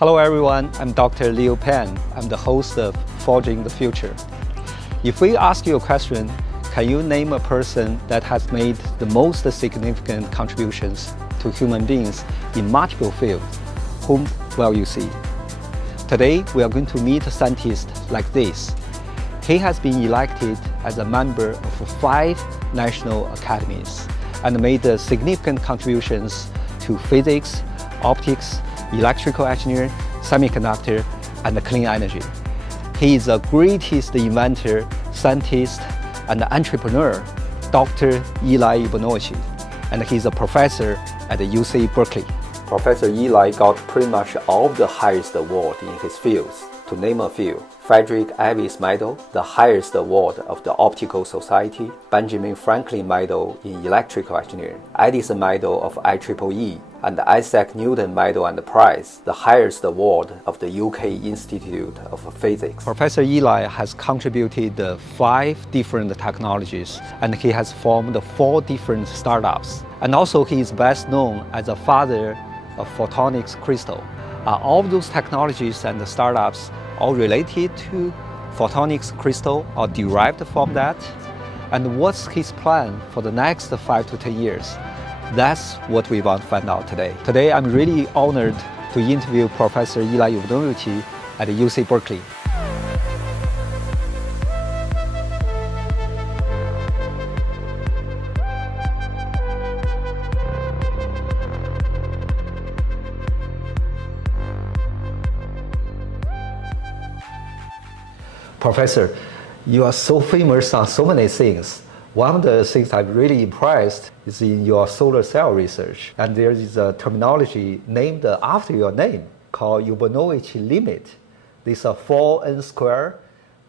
Hello everyone, I'm Dr. Liu Pan. I'm the host of Forging the Future. If we ask you a question, can you name a person that has made the most significant contributions to human beings in multiple fields? Whom will you see? Today, we are going to meet a scientist like this. He has been elected as a member of 5 national academies and made significant contributions to physics, optics, electrical engineering, semiconductor, and clean energy. He is the greatest inventor, scientist, and entrepreneur, Dr. Eli Yabonovitch, and he's a professor at UC Berkeley. Professor Eli got pretty much all of the highest awards in his fields. To name a few: Frederick Ives Medal, the highest award of the Optical Society; Benjamin Franklin Medal in Electrical Engineering; Edison Medal of IEEE, and the Isaac Newton Medal and Prize, the highest award of the UK Institute of Physics. Professor Eli has contributed 5 different technologies, and he has formed 4 different startups. And also he is best known as the father of photonics crystal. All of those technologies and the startups all related to photonics crystal or derived from that? And what's his plan for the next 5 to 10 years? That's what we want to find out today. Today, I'm really honored to interview Professor Eli Yabonovitch at UC Berkeley. Professor, you are so famous on so many things. One of the things I'm really impressed is in your solar cell research. And there is a terminology named after your name called Yabonovitch limit. This is 4n squared,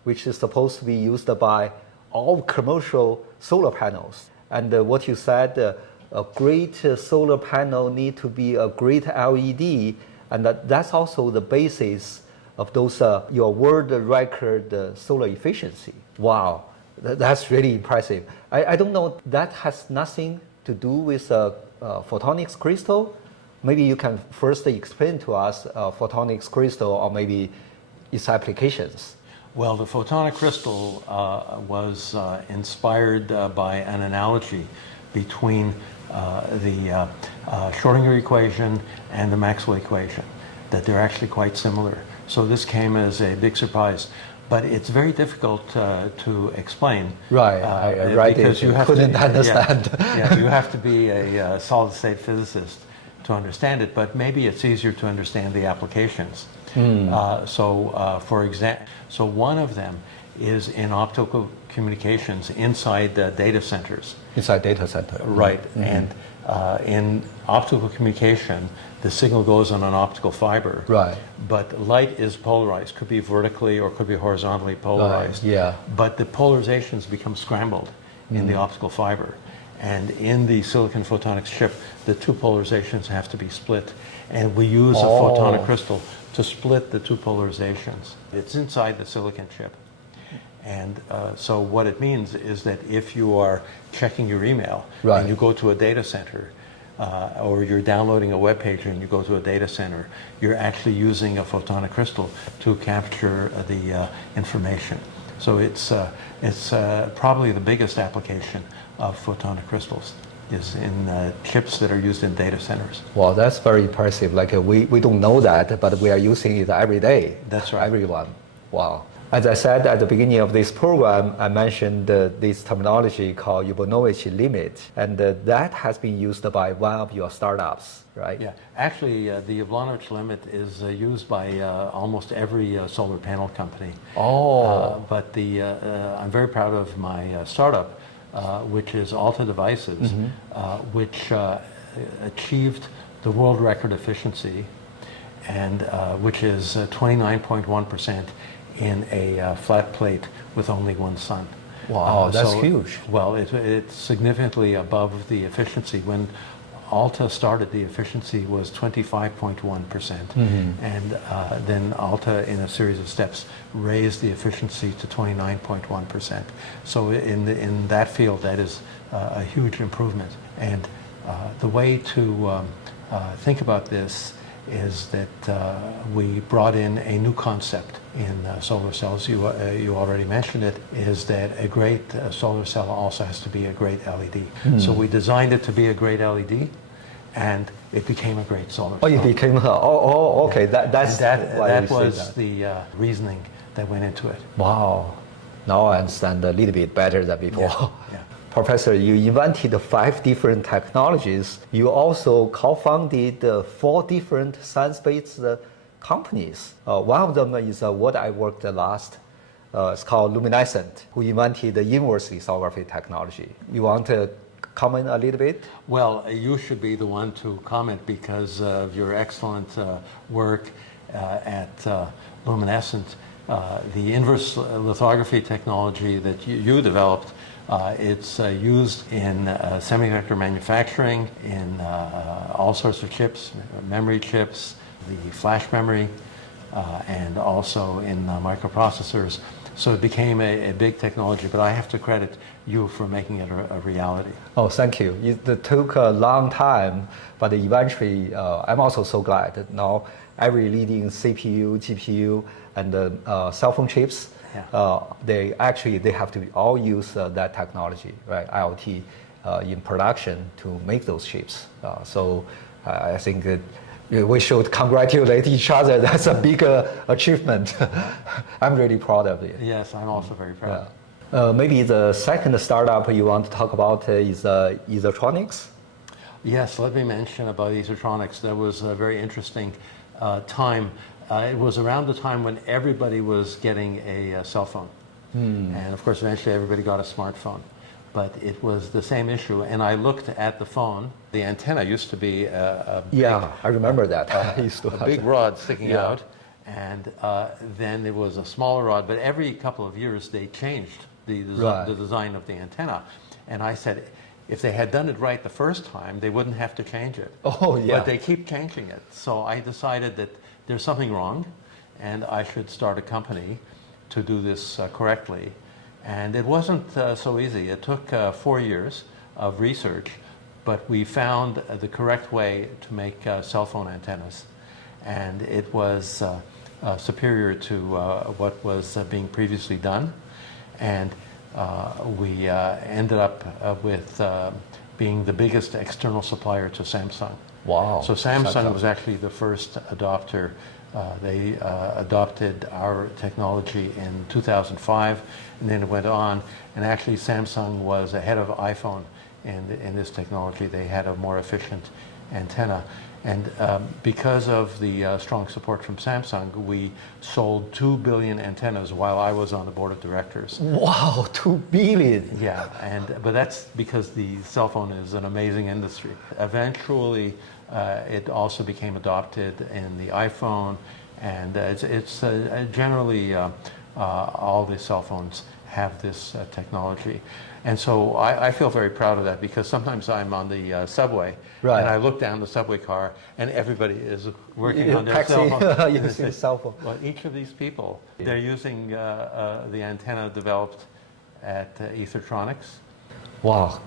which is supposed to be used by all commercial solar panels. And what you said, a great solar panel need to be a great LED, and that's also the basis of those your world record solar efficiency. Wow, that's really impressive. I don't know, that has nothing to do with photonics crystal. Maybe you can first explain to us photonics crystal or maybe its applications. Well, the photonic crystal was inspired by an analogy between the Schrodinger equation and the Maxwell equation, that they're actually quite similar. So this came as a big surprise, but it's very difficult to explain. Right, because you couldn't understand. You have to be a solid-state physicist to understand it, but maybe it's easier to understand the applications. For example, so one of them is in optical communications inside data centers. Inside data center. Right, and in optical communication, the signal goes on an optical fiber. Right. But light is polarized, could be vertically or could be horizontally polarized. Right. Yeah. But the polarizations become scrambled in the optical fiber. And in the silicon photonics chip, the 2 polarizations have to be split. And we use a photonic crystal to split the 2 polarizations. It's inside the silicon chip. And so what it means is that if you are checking your email and you go to a data center, or you're downloading a web page and you go to a data center, you're actually using a photonic crystal to capture the information. So it's probably the biggest application of photonic crystals is in chips that are used in data centers. Well, that's very impressive. Like we don't know that, but we are using it every day. That's right. Everyone. Wow. As I said at the beginning of this program, I mentioned this terminology called Yabonovitch limit, and that has been used by one of your startups, right? Yeah, actually, the Yabonovitch limit is used by almost every solar panel company. But I'm very proud of my startup, which is Alta Devices, which achieved the world record efficiency, and which is 29.1%. In a flat plate with only one sun. Wow, that's huge. Well, it's significantly above the efficiency. When Alta started, the efficiency was 25.1%. And then Alta, in a series of steps, raised the efficiency to 29.1%. So in that field, that is a huge improvement. And the way to think about this is that we brought in a new concept in solar cells. You already mentioned it, is that a great solar cell also has to be a great LED. So we designed it to be a great LED, and it became a great solar cell. Oh, it became okay. That was the reasoning that went into it. Wow. Now I understand a little bit better than before. Yeah. Professor, you invented 5 different technologies. You also co-founded 4 different science-based companies. One of them is what I worked last. It's called Luminescent, who invented the inverse lithography technology. You want to comment a little bit? Well, you should be the one to comment because of your excellent work at Luminescent. The inverse lithography technology that you developed, it's used in semiconductor manufacturing, in all sorts of chips, memory chips, the flash memory, and also in microprocessors. So it became a big technology, but I have to credit you for making it a reality. Oh, thank you. It took a long time, but eventually I'm also so glad that now every leading CPU, GPU, and cell phone chips, they have to all use that technology, right? IoT in production to make those chips. So I think that we should congratulate each other. That's a big achievement. I'm really proud of it. Yes, I'm also very proud. Maybe the second startup you want to talk about is electronics. Yes, let me mention about electronics. There was a very interesting time. It was around the time when everybody was getting a cell phone. And of course, eventually everybody got a smartphone. But it was the same issue. And I looked at the phone. The antenna used to be a I remember that. I used to a big rod sticking out. And then there was a smaller rod. But every couple of years, they changed the design of the antenna. And I said, if they had done it right the first time, they wouldn't have to change it. Oh, yeah. But they keep changing it. So I decided that there's something wrong, and I should start a company to do this correctly. And it wasn't so easy. It took 4 years of research, but we found the correct way to make cell phone antennas. And it was superior to what was being previously done. And we ended up with being the biggest external supplier to Samsung. Wow. So Samsung was actually the first adopter. They adopted our technology in 2005, and then it went on. And actually Samsung was ahead of iPhone in this technology. They had a more efficient antenna. And because of the strong support from Samsung, we sold 2 billion antennas while I was on the board of directors. Wow, 2 billion. Yeah, but that's because the cell phone is an amazing industry. Eventually, it also became adopted in the iPhone, and it's generally all the cell phones have this technology. And so I feel very proud of that because sometimes I'm on the subway and I look down the subway car and everybody is working on their cell phone. Using the cell phone. Well, each of these people, they're using the antenna developed at Ethertronics. Wow,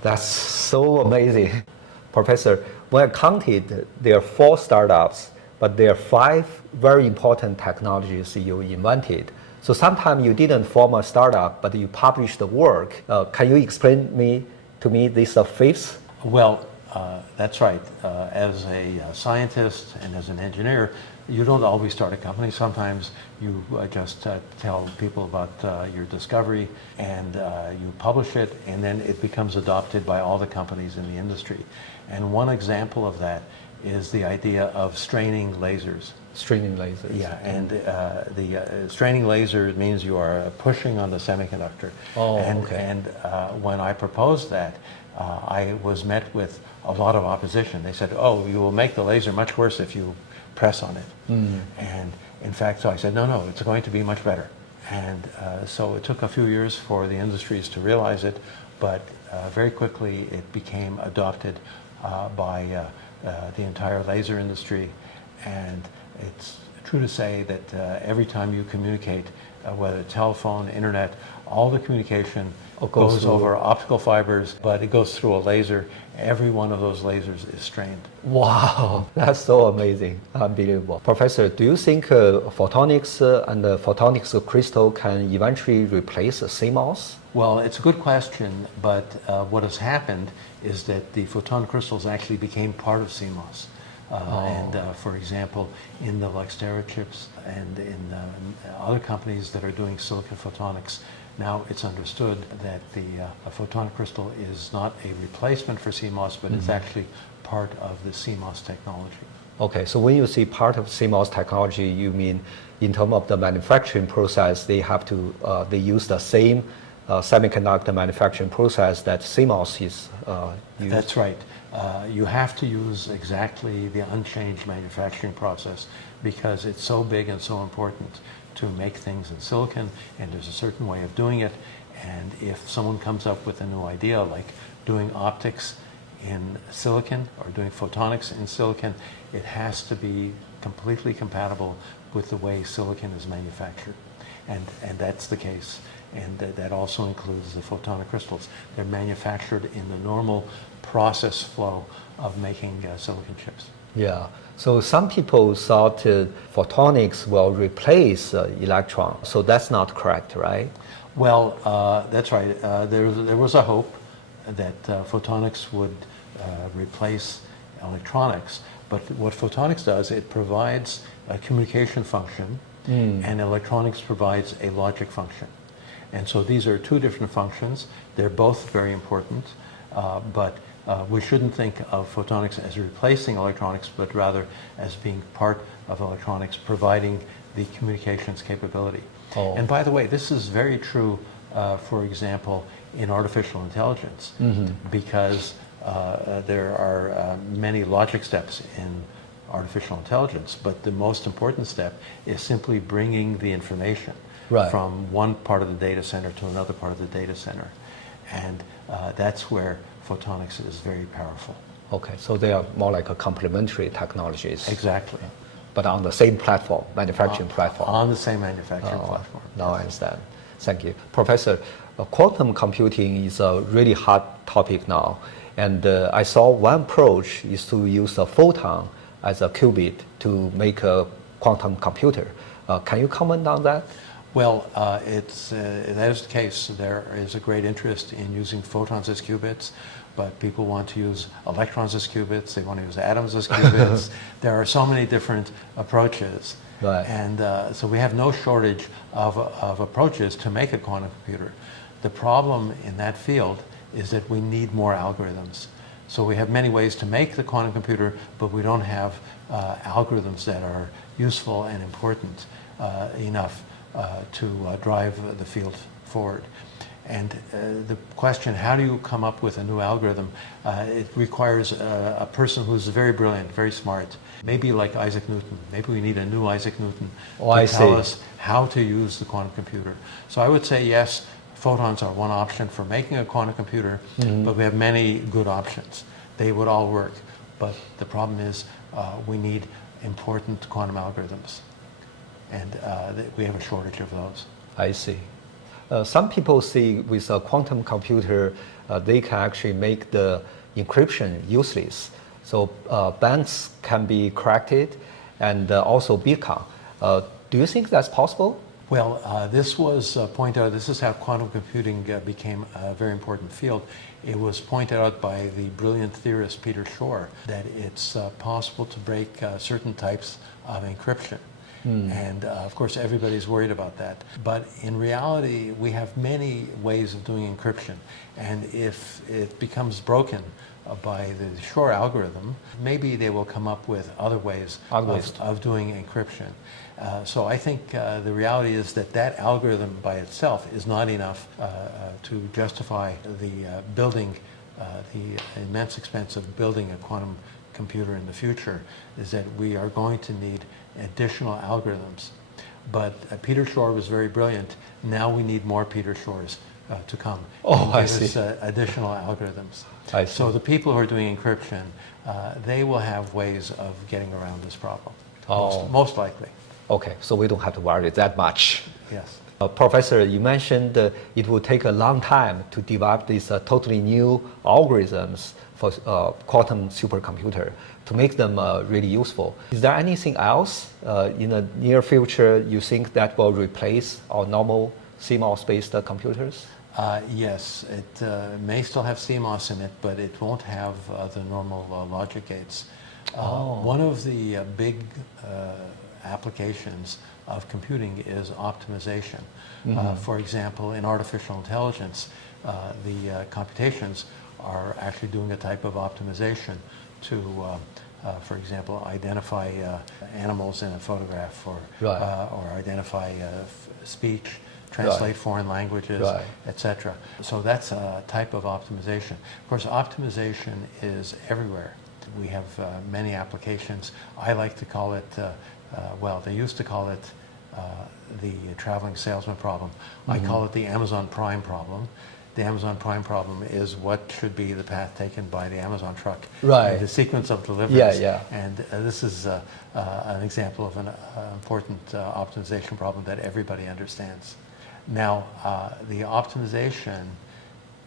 that's so amazing. Professor, when I counted, there are 4 startups, but there are 5 very important technologies you invented. So sometimes you didn't form a startup, but you published the work. Can you explain to me this 5th? Well, that's right. As a scientist and as an engineer, you don't always start a company. Sometimes you just tell people about your discovery and you publish it, and then it becomes adopted by all the companies in the industry. And one example of that is the idea of straining lasers. Straining lasers. Yeah, and the straining laser means you are pushing on the semiconductor. Oh, and, okay. And when I proposed that, I was met with a lot of opposition. They said, oh, you will make the laser much worse if you press on it. And in fact, so I said, no, it's going to be much better. And so it took a few years for the industries to realize it, but very quickly it became adopted by the entire laser industry, and it's true to say that every time you communicate, whether telephone, internet, all the communication goes over optical fibers, but it goes through a laser. Every one of those lasers is strained. Wow, that's so amazing, unbelievable. Professor, do you think photonics and the photonics crystal can eventually replace CMOS? Well, it's a good question, but what has happened is that the photonic crystals actually became part of CMOS. And for example, in the Luxtera chips and in other companies that are doing silicon photonics, now it's understood that the photonic crystal is not a replacement for CMOS, but it's actually part of the CMOS technology. Okay, so when you say part of CMOS technology, you mean in terms of the manufacturing process, they have to they use the same semiconductor manufacturing process that CMOS is used? That's right. You have to use exactly the unchanged manufacturing process because it's so big and so important to make things in silicon, and there's a certain way of doing it. And if someone comes up with a new idea like doing optics in silicon or doing photonics in silicon, it has to be completely compatible with the way silicon is manufactured. And that's the case. And that also includes the photonic crystals. They're manufactured in the normal process flow of making silicon chips. Yeah. So some people thought photonics will replace electron. So that's not correct, right? Well, that's right. There was a hope that photonics would replace electronics. But what photonics does, it provides a communication function, and electronics provides a logic function. And so these are two different functions. They're both very important, but we shouldn't think of photonics as replacing electronics, but rather as being part of electronics, providing the communications capability. Oh. And by the way, this is very true, for example, in artificial intelligence, because there are many logic steps in artificial intelligence, but the most important step is simply bringing the information from one part of the data center to another part of the data center. And that's where photonics is very powerful. Okay, so they are more like a complementary technologies. Exactly. But on the same platform, manufacturing platform. On the same manufacturing platform. Now I understand. Thank you. Professor, quantum computing is a really hot topic now. And I saw one approach is to use a photon as a qubit to make a quantum computer. Can you comment on that? Well, that is the case. There is a great interest in using photons as qubits, but people want to use electrons as qubits, they want to use atoms as qubits. There are so many different approaches. Right. And so we have no shortage of approaches to make a quantum computer. The problem in that field is that we need more algorithms. So we have many ways to make the quantum computer, but we don't have algorithms that are useful and important enough to drive the field forward. And the question, how do you come up with a new algorithm? It requires a person who's very brilliant, very smart, maybe like Isaac Newton. Maybe we need a new Isaac Newton to tell us how to use the quantum computer. So I would say yes, photons are one option for making a quantum computer, but we have many good options. They would all work, but the problem is we need important quantum algorithms, and we have a shortage of those. I see. Some people see with a quantum computer, they can actually make the encryption useless. So banks can be corrected and also beacon. Do you think that's possible? Well, this was pointed out, this is how quantum computing became a very important field. It was pointed out by the brilliant theorist Peter Shor that it's possible to break certain types of encryption. And of course, everybody's worried about that. But in reality, we have many ways of doing encryption. And if it becomes broken by the Shor algorithm, maybe they will come up with other ways of doing encryption. So I think the reality is that that algorithm by itself is not enough to justify the building, the immense expense of building a quantum computer in the future, is that we are going to need additional algorithms. But Peter Shor was very brilliant. Now we need more Peter Shors to come and give us additional algorithms. I see. So the people who are doing encryption, they will have ways of getting around this problem, most likely. Okay, so we don't have to worry that much. Yes. Professor, you mentioned it will take a long time to develop these totally new algorithms for quantum supercomputer to make them really useful. Is there anything else in the near future you think that will replace our normal CMOS-based computers? Yes, it may still have CMOS in it, but it won't have the normal logic gates. One of the big applications of computing is optimization. For example, in artificial intelligence, the computations are actually doing a type of optimization to, for example, identify animals in a photograph or identify speech, translate foreign languages, etc. So that's a type of optimization. Of course, optimization is everywhere. We have many applications. I like to call it, well, they used to call it the traveling salesman problem. I call it the Amazon Prime problem. The Amazon Prime problem is what should be the path taken by the Amazon truck. The sequence of deliveries. And this is an example of an important optimization problem that everybody understands. Now, the optimization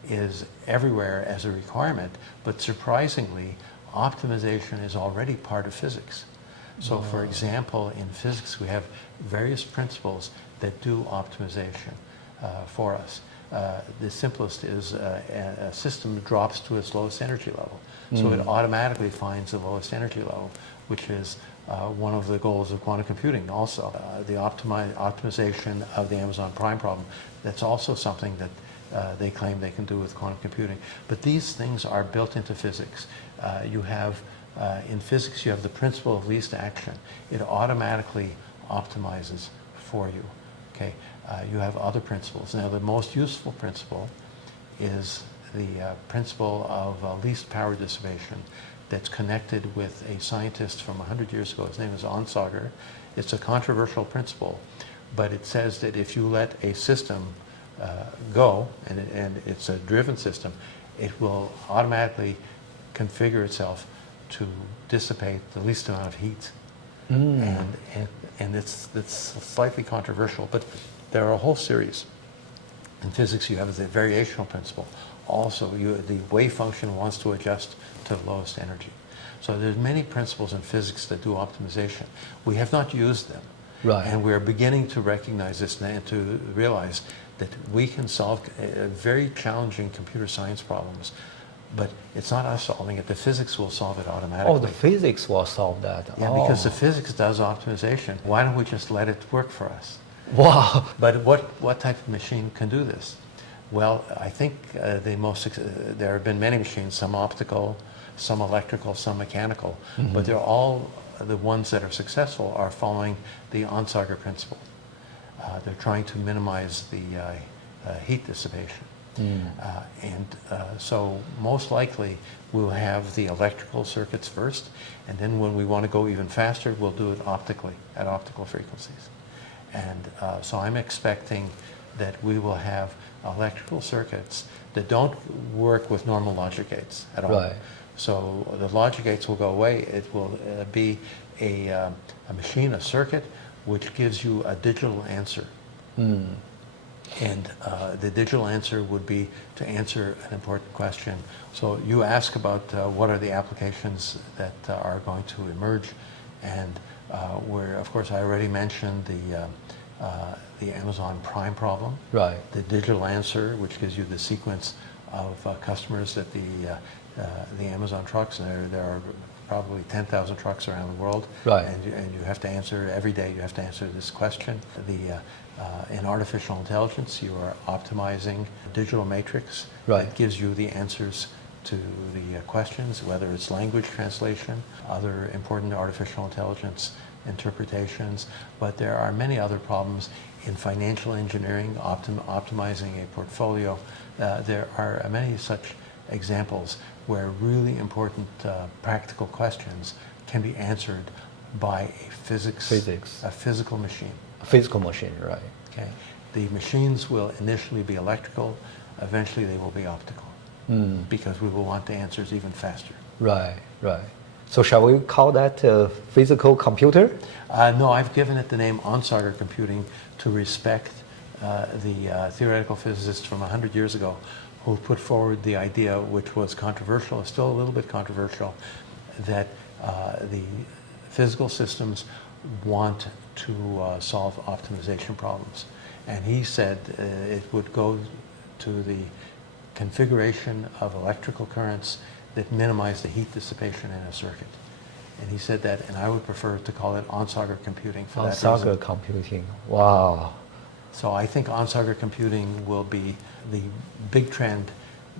is everywhere as a requirement, but surprisingly, optimization is already part of physics. So, for example, in physics, we have various principles that do optimization for us. The simplest is a system drops to its lowest energy level. So it automatically finds the lowest energy level, which is one of the goals of quantum computing also. The optimization of the Amazon Prime problem, that's also something that they claim they can do with quantum computing. But these things are built into physics. You have, in physics, you have the principle of least action. It automatically optimizes for you. Okay? You have other principles. Now, the most useful principle is the principle of least power dissipation that's connected with a scientist from 100 years ago. His name is Onsager. It's a controversial principle, but it says that if you let a system go, and it's a driven system, it will automatically configure itself to dissipate the least amount of heat. And it's slightly controversial, but there are a whole series. In physics, you have the variational principle. Also, the wave function wants to adjust to the lowest energy. So there's many principles in physics that do optimization. We have not used them. And we're beginning to recognize this and to realize that we can solve very challenging computer science problems. But it's not us solving it. The physics will solve it automatically. Oh, the physics will solve that. Yeah, because the physics does optimization. Why don't we just let it work for us? Wow. But what type of machine can do this? Well, I think there have been many machines, some optical, some electrical, some mechanical, but they're all, the ones that are successful are following the Onsager principle. They're trying to minimize the heat dissipation. So most likely we'll have the electrical circuits first, and then when we want to go even faster, we'll do it optically, at optical frequencies. And so I'm expecting that we will have electrical circuits that don't work with normal logic gates at all. So the logic gates will go away. It will be a machine, a circuit, which gives you a digital answer. And the digital answer would be to answer an important question. So you ask about what are the applications that are going to emerge, and where, of course, I already mentioned the Amazon Prime problem. The digital answer, which gives you the sequence of customers that the Amazon trucks, and there are probably 10,000 trucks around the world, and you have to answer every day. You have to answer this question. In artificial intelligence, you are optimizing a digital matrix that gives you the answers to the questions, whether it's language translation, other important artificial intelligence interpretations. But there are many other problems in financial engineering, optimizing a portfolio. There are many such examples where really important practical questions can be answered by a physical machine. A physical machine, Okay. The machines will initially be electrical, eventually they will be optical, because we will want the answers even faster. So shall we call that a physical computer? No, I've given it the name Onsager computing to respect the theoretical physicists from 100 years ago who put forward the idea, which was controversial, still a little bit controversial, that the physical systems want to solve optimization problems. And he said it would go to the configuration of electrical currents that minimize the heat dissipation in a circuit. And he said that, and I would prefer to call it Onsager computing for that reason. Onsager computing, wow. So I think Onsager computing will be the big trend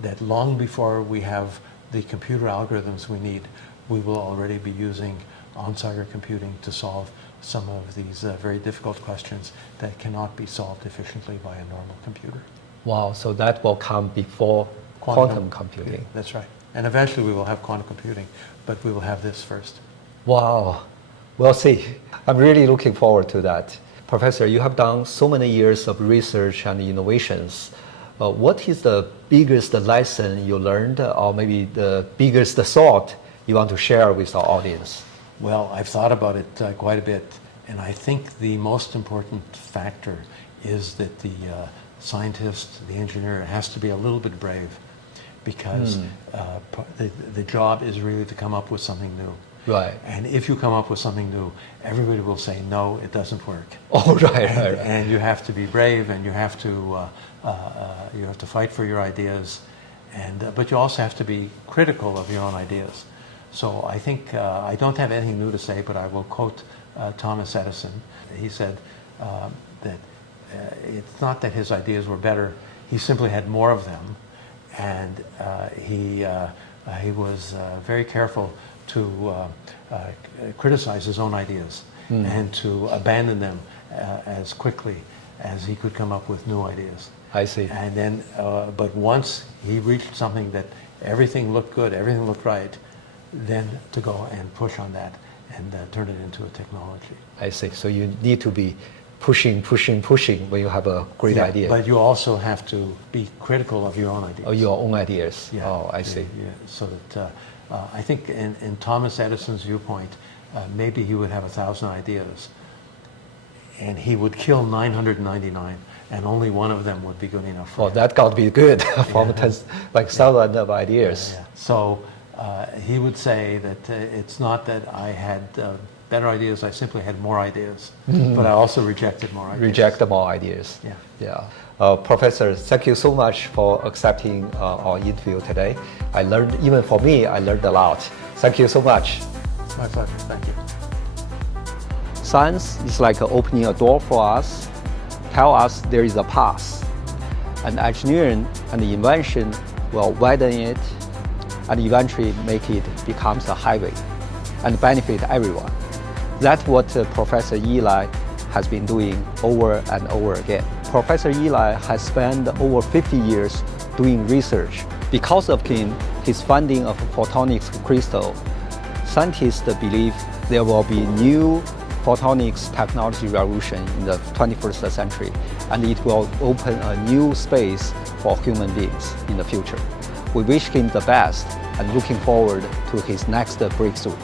that long before we have the computer algorithms we need, we will already be using Onsager computing to solve some of these very difficult questions that cannot be solved efficiently by a normal computer. Wow, so that will come before quantum computing. That's right. And eventually we will have quantum computing, but we will have this first. Wow, we'll see. I'm really looking forward to that. Professor, you have done so many years of research and innovations. What is the biggest lesson you learned, or maybe the biggest thought you want to share with our audience? Well, I've thought about it quite a bit, and I think the most important factor is that the scientist, the engineer, has to be a little bit brave, because the job is really to come up with something new. Right. And if you come up with something new, everybody will say, no, it doesn't work. Oh, right. And you have to be brave, and you have to fight for your ideas, but you also have to be critical of your own ideas. So I think, I don't have anything new to say, but I will quote Thomas Edison. He said that it's not that his ideas were better, he simply had more of them, and he was very careful to criticize his own ideas and to abandon them as quickly as he could come up with new ideas. I see. And then, but once he reached something that everything looked good, everything looked right, then to go and push on that and turn it into a technology. I see. So you need to be pushing when you have a great idea. But you also have to be critical of your own ideas. Oh, your own ideas. Yeah. Oh, I see. Yeah. So that I think in Thomas Edison's viewpoint, maybe he would have 1,000 ideas, and he would kill 999, and only one of them would be good enough for him. That got to be good from thousands of ideas. Yeah. So he would say that it's not that I had better ideas, I simply had more ideas, but I also rejected more ideas. Reject more ideas. Yeah. Professor, thank you so much for accepting our interview today. I learned, even for me, I learned a lot. Thank you so much. My pleasure. Thank you. Science is like opening a door for us, tell us there is a path. And engineering and invention will widen it and eventually make it becomes a highway and benefit everyone. That's what Professor Eli has been doing over and over again. Professor Eli has spent over 50 years doing research. Because of his finding of photonics crystal, scientists believe there will be new photonics technology revolution in the 21st century, and it will open a new space for human beings in the future. We wish him the best and looking forward to his next breakthrough.